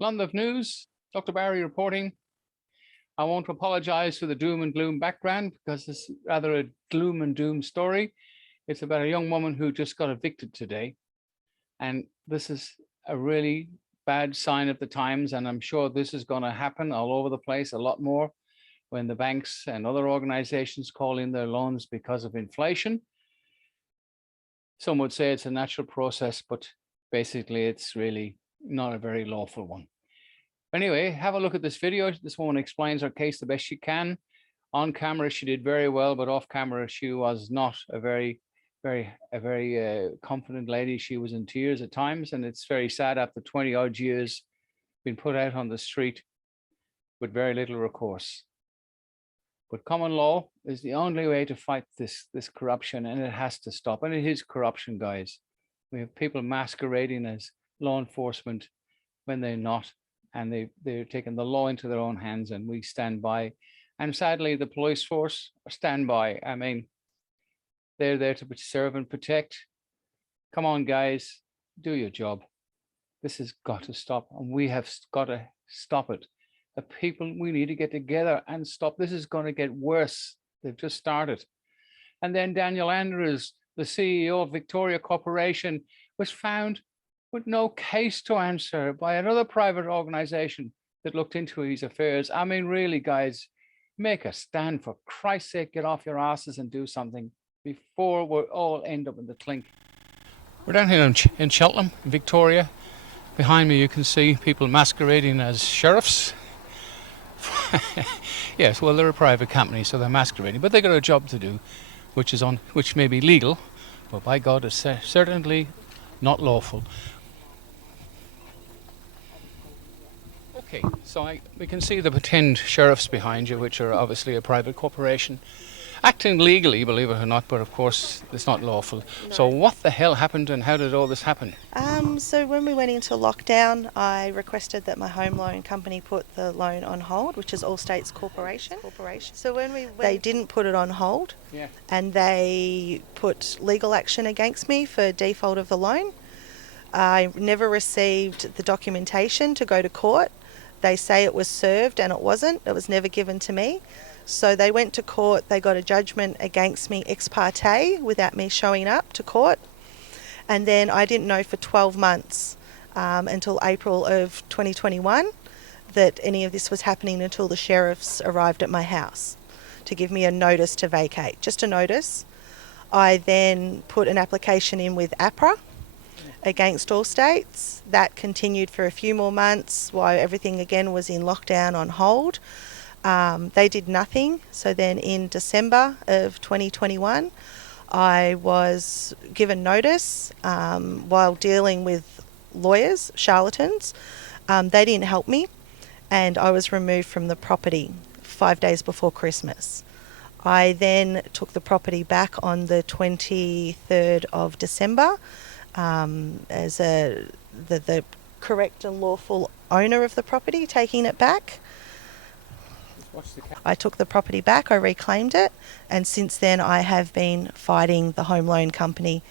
London News, Dr. Barry reporting. I want to apologize for the doom and gloom background because it's rather a gloom and doom story. It's about a young woman who just got evicted today. And this is a really bad sign of the times. And I'm sure this is going to happen all over the place a lot more when the banks and other organizations call in their loans because of inflation. Some would say it's a natural process, but basically it's really not a very lawful one. Anyway, have a look at this video. This woman explains her case the best she can. On camera, she did very well, but off camera, she was not a very confident lady. She was in tears at times, and it's very sad after 20 odd years being put out on the street with very little recourse. But common law is the only way to fight this corruption, and it has to stop. And it is corruption, guys. We have people masquerading as law enforcement when they're not. And they're taking the law into their own hands, and we stand by. And sadly, the police force stand by. I mean, they're there to serve and protect. Come on, guys, do your job. This has got to stop, and we have got to stop it. The people, we need to get together and stop. This is going to get worse. They've just started. And then Daniel Andrews, the CEO of Victoria Corporation, was found with no case to answer by another private organization that looked into his affairs. I mean, really, guys, make a stand, for Christ's sake. Get off your asses and do something before we all end up in the clink. We're down here in Cheltenham, Victoria. Behind me, you can see people masquerading as sheriffs. Yes, well, they're a private company, so they're masquerading, but they got a job to do, which may be legal, but by God, it's certainly not lawful. Okay, so we can see the pretend sheriffs behind you, which are obviously a private corporation, acting legally, believe it or not, but of course it's not lawful. No. So what the hell happened, and how did all this happen? So when we went into lockdown, I requested that my home loan company put the loan on hold, which is Allstate's corporation. So they didn't put it on hold, yeah, and they put legal action against me for default of the loan. I never received the documentation to go to court. They say it was served, and it wasn't. It was never given to me. So they went to court. They got a judgment against me ex parte without me showing up to court. And then I didn't know for 12 months until April of 2021 that any of this was happening until the sheriffs arrived at my house to give me a notice to vacate, just a notice. I then put an application in with APRA against Allstate's. That continued for a few more months while everything again was in lockdown on hold. They did nothing. So then in December of 2021, I was given notice while dealing with lawyers, charlatans. They didn't help me, and I was removed from the property 5 days before Christmas. I then took the property back on the 23rd of December as the correct and lawful owner of the property, taking it back. I took the property back, I reclaimed it, and since then I have been fighting the home loan company.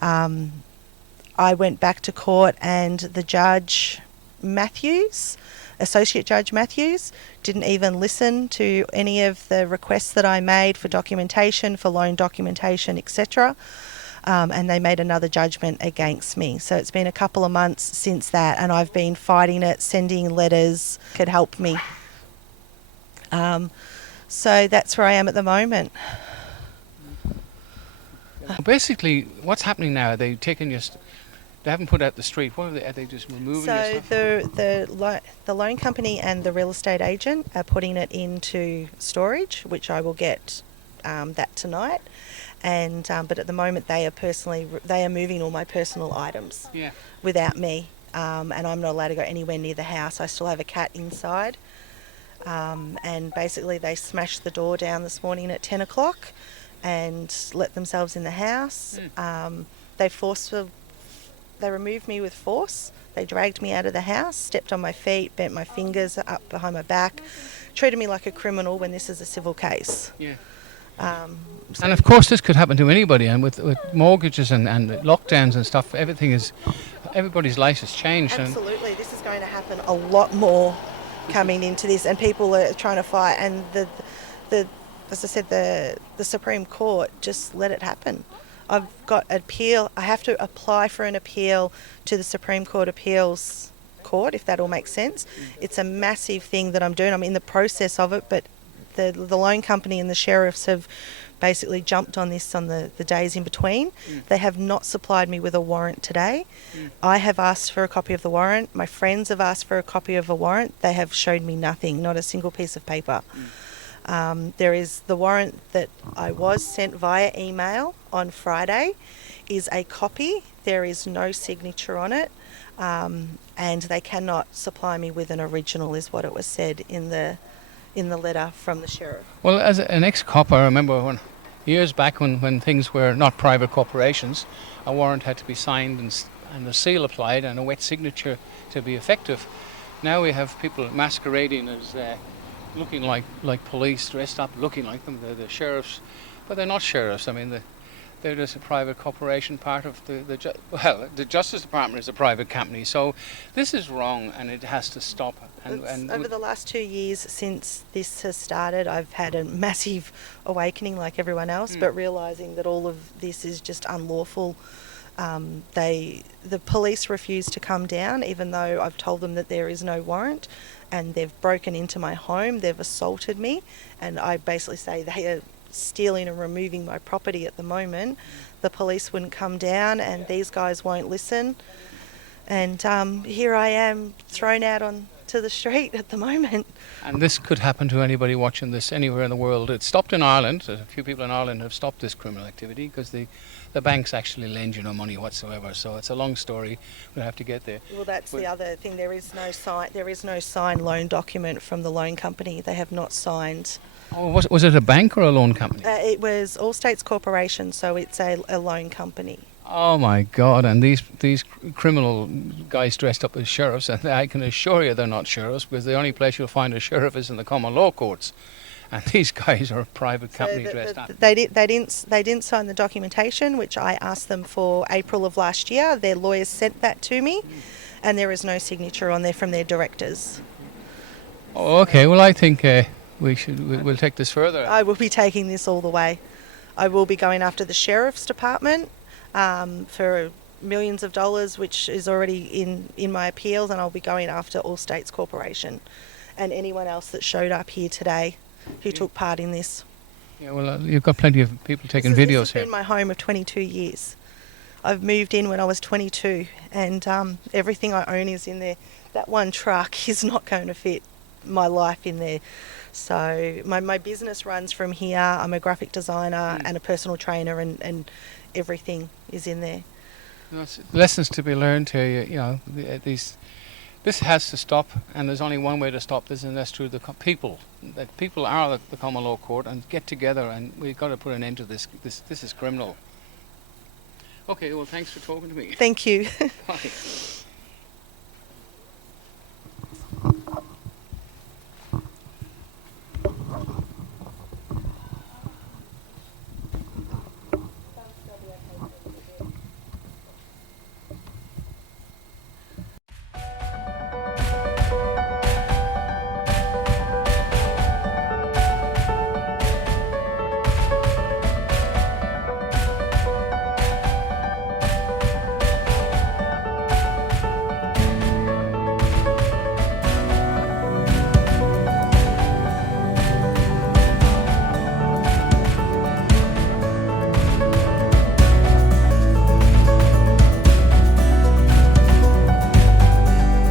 I went back to court, and the judge Matthews, Associate Judge Matthews, didn't even listen to any of the requests that I made for documentation, for loan documentation, etc. And they made another judgment against me. So it's been a couple of months since that, and I've been fighting it, sending letters, could help me. So that's where I am at the moment. Basically, what's happening now? Are they taking your? They haven't put out the street. What are they just removing? So the loan company and the real estate agent are putting it into storage, which I will get that tonight. And but at the moment they are moving all my personal items, yeah, without me, and I'm not allowed to go anywhere near the house. I still have a cat inside. And basically they smashed the door down this morning at 10 o'clock and let themselves in the house. They removed me with force. They dragged me out of the house, stepped on my feet, bent my fingers up behind my back, treated me like a criminal when this is a civil case. Yeah. So and of course this could happen to anybody, and with mortgages and lockdowns and stuff, everybody's life has changed. Absolutely, this is going to going to happen a lot more coming into this, and people are trying to fight. And the as I said, the Supreme Court just let it happen. I've got appeal. I have to apply for an appeal to the Supreme Court Appeals Court, if that all makes sense. It's a massive thing that I'm doing. I'm in the process of it, but the loan company and the sheriffs have basically jumped on this on the days in between. They have not supplied me with a warrant today. I have asked for a copy of the warrant. My friends have asked for a copy of a warrant. They have showed me nothing, not a single piece of paper. There is the warrant that I was sent via email on Friday is a copy. There is no signature on it, and they cannot supply me with an original, is what it was said in the letter from the sheriff. Well, as an ex-cop, I remember when years back when things were not private corporations, a warrant had to be signed and a seal applied and a wet signature to be effective. Now we have people masquerading as looking like police, dressed up, looking like them. They're the sheriffs, but they're not sheriffs. I mean, they're just a private corporation, part of the Justice Department is a private company. So this is wrong, and it has to stop. And over the last 2 years since this has started, I've had a massive awakening like everyone else, but realising that all of this is just unlawful. The police refuse to come down, even though I've told them that there is no warrant, and they've broken into my home, they've assaulted me, and I basically say they are stealing and removing my property at the moment. The police wouldn't come down, and these guys won't listen. And here I am, thrown out onto the street at the moment. And this could happen to anybody watching this anywhere in the world. It stopped in Ireland. A few people in Ireland have stopped this criminal activity because the banks actually lend you no money whatsoever. So it's a long story. We'll have to get there. Well, that's the other thing. There is no signed loan document from the loan company. They have not signed. Oh, was it a bank or a loan company? It was All States Corporation, so it's a loan company. Oh my God! And these criminal guys dressed up as sheriffs, and I can assure you they're not sheriffs, because the only place you'll find a sheriff is in the common law courts, and these guys are a private company dressed up. They didn't sign the documentation, which I asked them for April of last year. Their lawyers sent that to me, and there is no signature on there from their directors. Oh, okay. Well, I think we'll take this further. I will be taking this all the way. I will be going after the sheriff's department for millions of dollars, which is already in my appeals, and I'll be going after All States Corporation and anyone else that showed up here today who took part in this. Yeah, well, you've got plenty of people taking videos here. This has been my home of 22 years. I've moved in when I was 22, and everything I own is in there. That one truck is not going to fit my life in there. So my business runs from here. I'm a graphic designer and a personal trainer, and everything is in there. Lessons to be learned here. You know, this has to stop, and there's only one way to stop this, and that's through the people. That people are the common law court, and get together, and we've got to put an end to this. This is criminal. Okay, well, thanks for talking to me. Thank you. Bye.